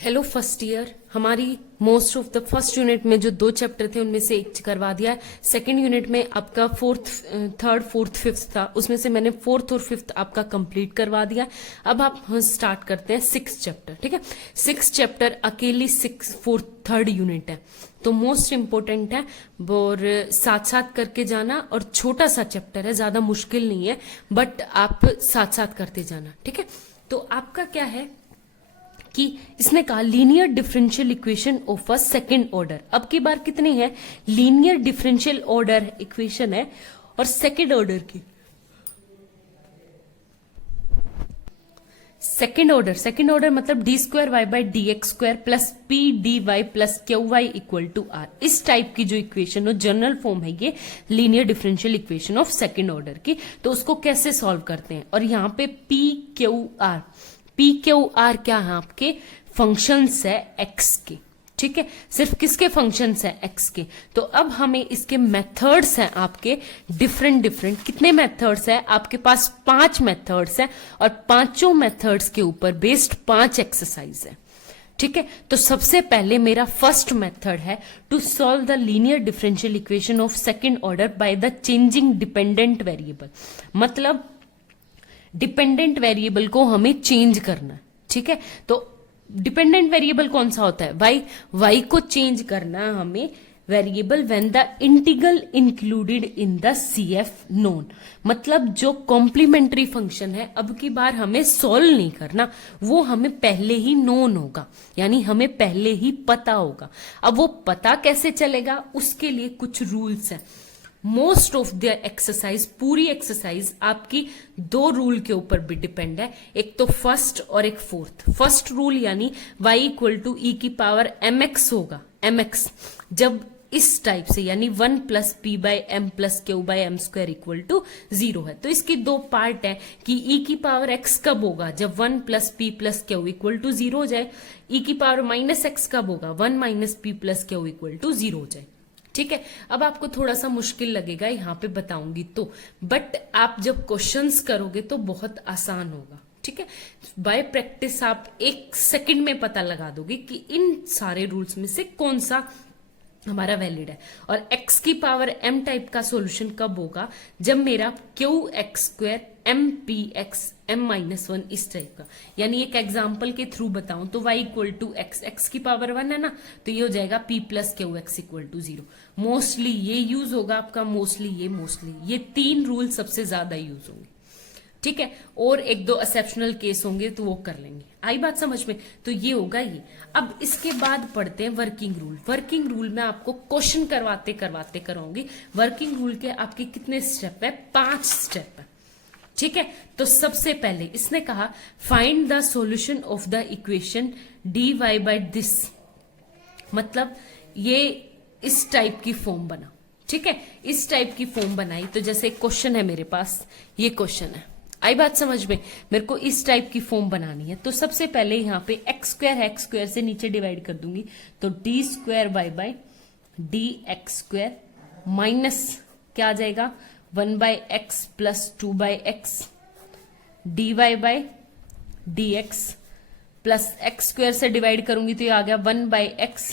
Hello first year. हमारी most of the first unit में जो 2 चैप्टर थे उनमें से एक करवा दिया है। सेकंड यूनिट में आपका थर्ड फोर्थ फिफ्थ था, उसमें से मैंने फोर्थ और फिफ्थ आपका कंप्लीट करवा दिया। अब आप स्टार्ट करते हैं 6th चैप्टर। ठीक है, 6th चैप्टर अकेली थर्ड यूनिट है, तो मोस्ट इंपॉर्टेंट है और साथ साथ करके जाना। और छोटा सा चैप्टर है, ज्यादा मुश्किल नहीं है, बट आप साथ साथ करते जाना। ठीक है, तो आपका क्या है कि इसने कहा linear differential equation of a second order. अब की बार कितनी है? लीनियर डिफरेंशियल ऑर्डर इक्वेशन है और सेकंड ऑर्डर की। सेकंड ऑर्डर मतलब d square y by d x square plus p d y plus q y equal to r. इस type की जो इक्वेशन हो, जनरल फॉर्म है ये linear differential equation of second order की। तो उसको कैसे सॉल्व करते हैं? और यहाँ पे पी क्यू आर क्या है? आपके फंक्शंस है एक्स के। ठीक है, सिर्फ किसके फंक्शंस है? एक्स के। तो अब हमें इसके मेथड्स हैं आपके डिफरेंट। कितने मेथड्स है आपके पास? 5 मेथड्स है और 5 मेथड्स के ऊपर बेस्ड 5 एक्सरसाइज है। ठीक है, तो सबसे पहले मेरा फर्स्ट मेथड है to solve the linear differential equation of second order by the changing dependent variable. मतलब डिपेंडेंट वेरिएबल को हमें चेंज करना है। ठीक है, तो डिपेंडेंट वेरिएबल कौन सा होता है? वाई को चेंज करना है हमें variable when the integral included in the CF known. मतलब जो कॉम्प्लीमेंट्री फंक्शन है, अब की बार हमें सॉल्व नहीं करना, वो हमें पहले ही नोन होगा, यानी हमें पहले ही पता होगा। अब वो पता कैसे चलेगा, उसके लिए कुछ रूल्स हैं। मोस्ट ऑफ द एक्सरसाइज, पूरी एक्सरसाइज आपकी 2 रूल के ऊपर भी डिपेंड है, एक तो फर्स्ट और एक फोर्थ। फर्स्ट रूल यानी y इक्वल टू ई की पावर mx होगा। mx जब इस टाइप से यानी 1 plus p by m plus q by m square equal to 0 है। तो इसकी 2 पार्ट है कि e की पावर x कब होगा? जब 1 plus p plus q equal to 0 हो जाए। e की पावर माइनस x कब होगा? 1 minus p plus q equal to 0 हो जाए। ठीक है, अब आपको थोड़ा सा मुश्किल लगेगा यहाँ पे बताऊंगी तो, बट आप जब क्वेश्चंस करोगे तो बहुत आसान होगा। ठीक है, बाय प्रैक्टिस आप 1 सेकंड में पता लगा दोगे कि इन सारे रूल्स में से कौन सा हमारा वैलिड है। और x की पावर m टाइप का सॉल्यूशन कब होगा? जब मेरा q x square m p x m minus 1 इस टाइप का। यानी एक एग्जाम्पल के थ्रू बताऊं तो y इक्वल टू एक्स की पावर 1 है ना, तो ये हो जाएगा p plus q x equal to 0। Mostly ये यूज होगा आपका, मोस्टली ये 3 रूल सबसे ज्यादा यूज होंगे। ठीक है, और 1-2 एक्सेप्शनल केस होंगे तो वो कर लेंगे। आई बात समझ में? तो ये होगा ये। अब इसके बाद पढ़ते हैं वर्किंग रूल। वर्किंग रूल में आपको क्वेश्चन करवाते कराऊंगी। वर्किंग रूल के आपके कितने स्टेप है? 5 स्टेप है। ठीक है, तो सबसे पहले इसने कहा find the solution of the equation d y by this. मतलब ये इस टाइप की फॉर्म बना। ठीक है, इस टाइप की फॉर्म बनाई तो जैसे क्वेश्चन है मेरे पास, ये क्वेश्चन है। आई बात समझ में? मेरे को इस टाइप की फॉर्म बनानी है, तो सबसे पहले यहाँ पे एक्स स्क्वायर है, एक्स स्क्वायर से नीचे डिवाइड कर दूंगी, तो d square y by d x square minus क्या आ जाएगा? 1 by x plus 2 by x d y by d x plus x square से डिवाइड करूंगी तो ये आ गया 1 by x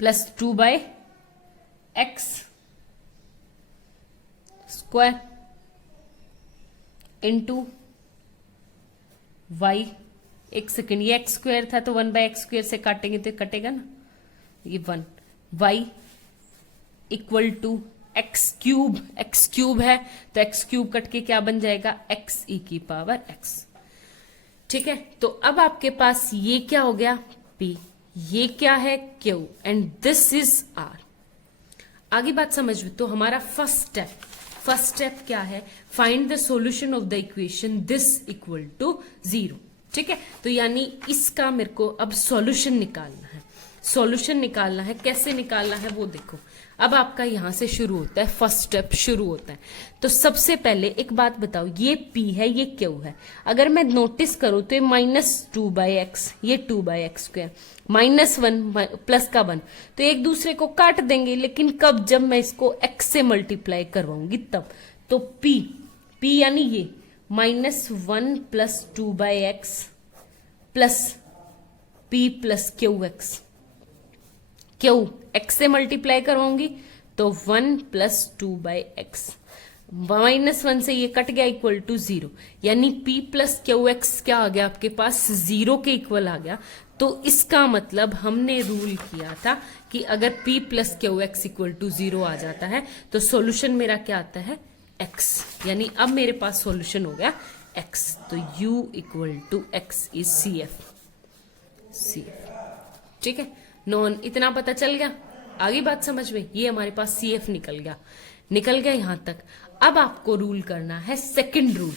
plus 2 by x square into y. एक सेकेंड, ये एक्स स्क्वायर था तो 1 बाई एक्स स्क्वायर से काटेंगे तो कटेगा ना, ये 1 y equal to x cube है तो एक्स क्यूब कट के क्या बन जाएगा? एक्स ई की पावर एक्स। ठीक है, तो अब आपके पास ये क्या हो गया? P, ये क्या है? Q, and this is R। आगे बात समझ में? तो हमारा फर्स्ट स्टेप क्या है? Find the solution of the equation this equal to 0। ठीक है, तो यानी इसका मेरे को अब सॉल्यूशन निकालना है। कैसे निकालना है वो देखो। अब आपका यहां से शुरू होता है, फर्स्ट स्टेप शुरू होता है। तो सबसे पहले एक बात बताओ, ये P है, ये Q है। अगर मैं नोटिस करूं तो ये -2 बाई एक्स, ये 2 बाई एक्स स्क्वायर, -1 प्लस का 1, तो एक दूसरे को काट देंगे। लेकिन कब? जब मैं इसको x से मल्टीप्लाई करवाऊंगी तब। तो P यानी ये -1 plus 2 by x plus p plus q x, Q x से मल्टीप्लाई करवाऊंगी तो 1 प्लस 2/x, -1 से ये कट गया इक्वल टू 0, यानी p प्लस क्यू एक्स क्या आ गया आपके पास 0 के इक्वल आ गया। तो इसका मतलब हमने रूल किया था कि अगर p plus q x equal to 0 आ जाता है तो सॉल्यूशन मेरा क्या आता है x, यानी अब मेरे पास सॉल्यूशन हो गया x। तो u equal to x is CF। ठीक है, नॉन इतना पता चल गया, आगे बात समझ में, ये हमारे पास CF निकल गया यहां तक। अब आपको रूल करना है सेकंड रूल।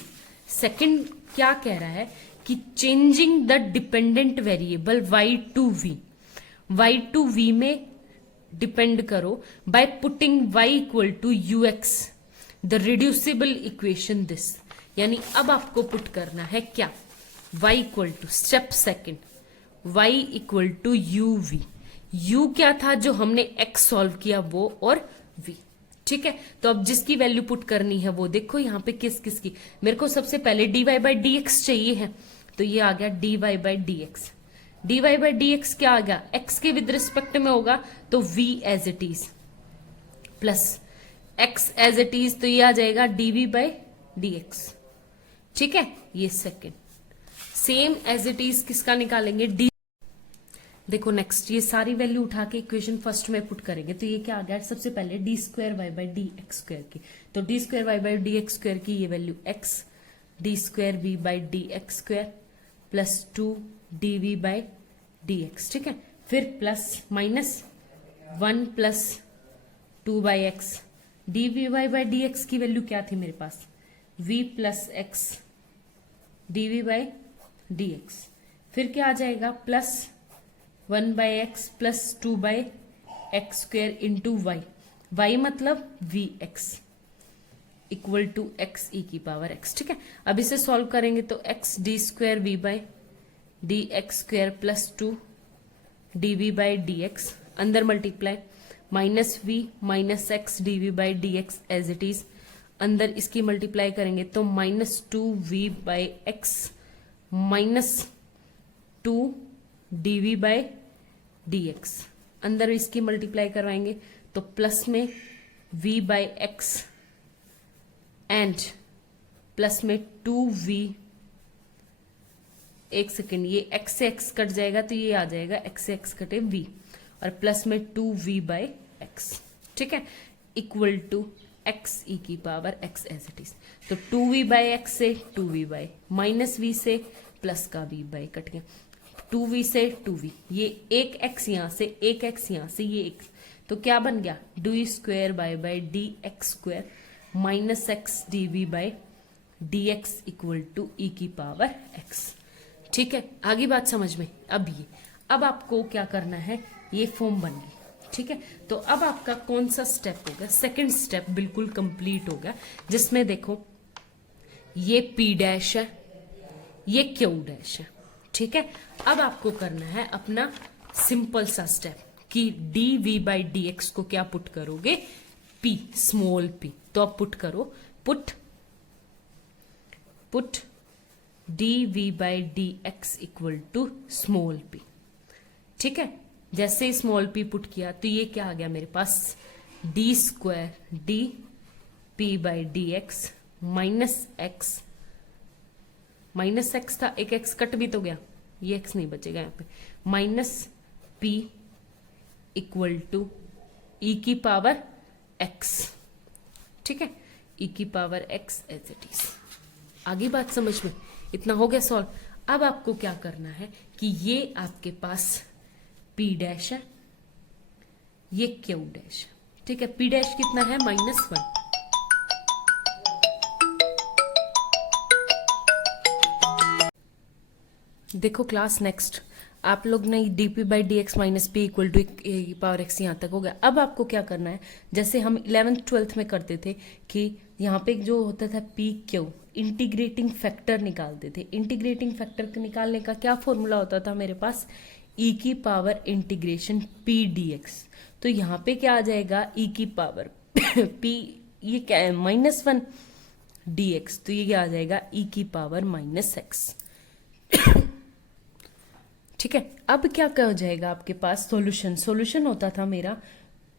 सेकंड क्या कह रहा है कि changing the dependent variable y to v में डिपेंड करो by putting y equal to ux the reducible equation this, यानी अब आपको पुट करना है क्या, y equal to step second y equal to uv, u क्या था जो हमने x सॉल्व किया वो और v। ठीक है, तो अब जिसकी वैल्यू पुट करनी है वो देखो यहाँ पे किस किस की, मेरे को सबसे पहले dy बाई dx चाहिए है, तो ये आ गया dy by dx। dy by dx क्या आ गया, x के विद रिस्पेक्ट में होगा तो v as it is plus x as it is, तो ये आ जाएगा dv बाई dx। ठीक है, ये second same as it is किसका निकालेंगे d। देखो नेक्स्ट ये सारी वैल्यू उठा के इक्वेशन फर्स्ट में पुट करेंगे तो ये क्या आ गया, सबसे पहले d² y बाई dx² की, तो d² y बाई dx² की ये value x, d² v by dx² plus 2 dv by dx। ठीक है, फिर plus minus 1 plus 2/x, dv by dx की वैल्यू क्या थी मेरे पास, v plus x dv by dx, फिर क्या आ जाएगा plus 1/x plus 2/x² into y मतलब vx equal to x e की पावर x। ठीक है, अब इसे सॉल्व करेंगे तो x d² v by dx² plus 2 dv by dx, अंदर multiply minus v minus x dv by dx as it is, अंदर इसकी मल्टीप्लाई करेंगे तो -2v by x minus 2 dv by dx, अंदर इसकी मल्टीप्लाई करवाएंगे तो प्लस में v by x and plus में 2v, एक सेकेंड ये x से x कट जाएगा तो ये आ जाएगा x से x कटे v और प्लस में 2v बाई एक्स। ठीक है, इक्वल टू x e की power x as it is, तो 2v बाई एक्स से 2v बाई माइनस v से प्लस का v बाई कट गया, 2v से 2v, ये एक x यहां से एक x यहां से ये x, तो क्या बन गया d² y by dx² minus x dv by dx equal to e की पावर x। ठीक है, आगे बात समझ में। अब आपको क्या करना है, ये फॉर्म बन गई। ठीक है, तो अब आपका कौन सा स्टेप होगा, सेकंड स्टेप बिल्कुल कंप्लीट हो गया, जिसमें देखो ये p डैश है, ये q डैश है। ठीक है, अब आपको करना है अपना सिंपल सा स्टेप कि dv बाई dx को क्या पुट करोगे, p स्मॉल p, तो अब पुट करो, put dv by dx equal to small p। ठीक है, जैसे ही स्मॉल p पुट किया तो ये क्या आ गया मेरे पास, d² dp by dx minus x था, एक x कट भी तो गया, ये x नहीं बचेगा यहाँ पे, minus p equal to e की पावर x। ठीक है, e की power x as it is. आगे बात समझ में, इतना हो गया सॉल्व। अब आपको क्या करना है कि ये आपके पास p डैश है, ये q डैश है। ठीक है, p डैश कितना है -1, देखो क्लास नेक्स्ट आप लोग ने dp by dx minus p equal to power x यहाँ तक हो गया। अब आपको क्या करना है, जैसे हम 11th 12th में करते थे कि यहाँ पे जो होता था p q इंटीग्रेटिंग फैक्टर निकालते थे। इंटीग्रेटिंग फैक्टर निकालने का क्या फॉर्मूला होता था मेरे पास, e की पावर इंटीग्रेशन p dx, तो यहाँ पे क्या आ जाएगा e की पावर p, ये क्या है -1 dx, तो ये क्या आ जाएगा e की पावर -x। ठीक है, अब क्या हो जाएगा आपके पास सॉल्यूशन होता था मेरा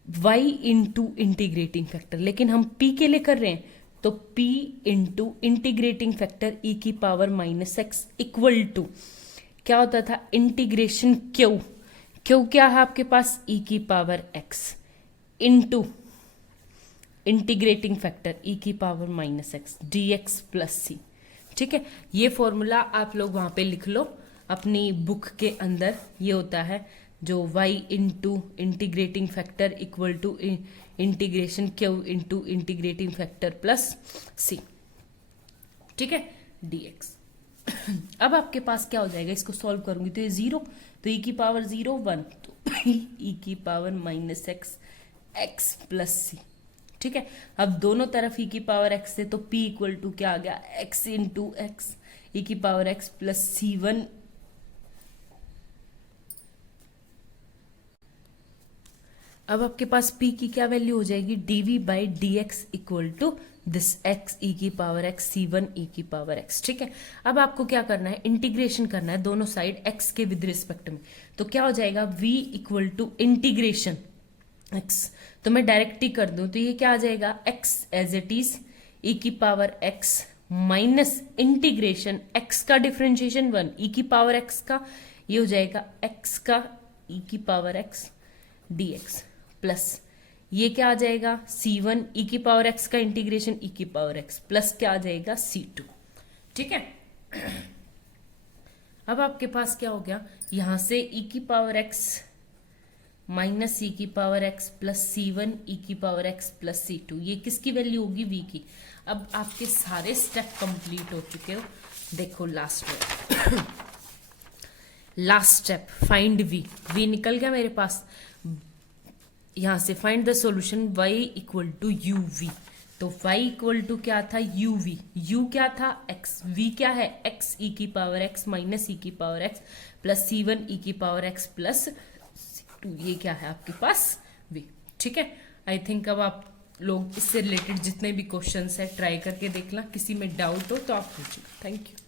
y इंटू इंटीग्रेटिंग फैक्टर, लेकिन हम p के लिए कर रहे हैं तो p into integrating factor e की power minus x equal to क्या होता था इंटीग्रेशन q क्या है आपके पास e की power x into integrating factor e की power minus x dx plus c. ठीक है, ये फॉर्मूला आप लोग वहां पे लिख लो अपनी बुक के अंदर। ये होता है जो y into integrating factor equal to integration q into integrating factor plus c. ठीक है, dx। अब आपके पास क्या हो जाएगा, इसको सॉल्व करूंगी तो ये 0, तो e की पावर 0 1, तो e की power minus x x plus c. ठीक है, अब दोनों तरफ e की पावर x से तो p इक्वल टू क्या आ गया x इंटू एक्स e की पावर x प्लस c1। अब आपके पास p की क्या वैल्यू हो जाएगी dv by d x equal to this x e की पावर x c1 e की पावर x। ठीक है, अब आपको क्या करना है, इंटीग्रेशन करना है दोनों साइड x के विद रिस्पेक्ट में। तो क्या हो जाएगा v इक्वल टू इंटीग्रेशन x, तो मैं डायरेक्ट ही कर दूं तो ये क्या आ जाएगा x as it is e की power x minus integration x का डिफरेंशिएशन 1 e की पावर x का, ये हो जाएगा x का e की पावर x dx प्लस ये क्या आ जाएगा c1 e की पावर x का इंटीग्रेशन e की पावर x प्लस क्या आ जाएगा c2। ठीक है, अब आपके पास क्या हो गया, यहां से e की पावर x माइनस e की power x plus c1 e की पावर x प्लस c2, ये किसकी वैल्यू होगी v की। अब आपके सारे स्टेप कंप्लीट हो चुके हो। देखो लास्ट स्टेप फाइंड v निकल गया मेरे पास। यहां से find the solution y equal to u v, तो y इक्वल टू क्या था u v, u क्या था x, v क्या है x e की पावर x माइनस e की power x plus c1 e की पावर x प्लस c2, ये क्या है आपके पास v। ठीक है, आई थिंक अब आप लोग इससे रिलेटेड जितने भी क्वेश्चंस है ट्राई करके देखना, किसी में डाउट हो तो आप पूछिए। Thank you.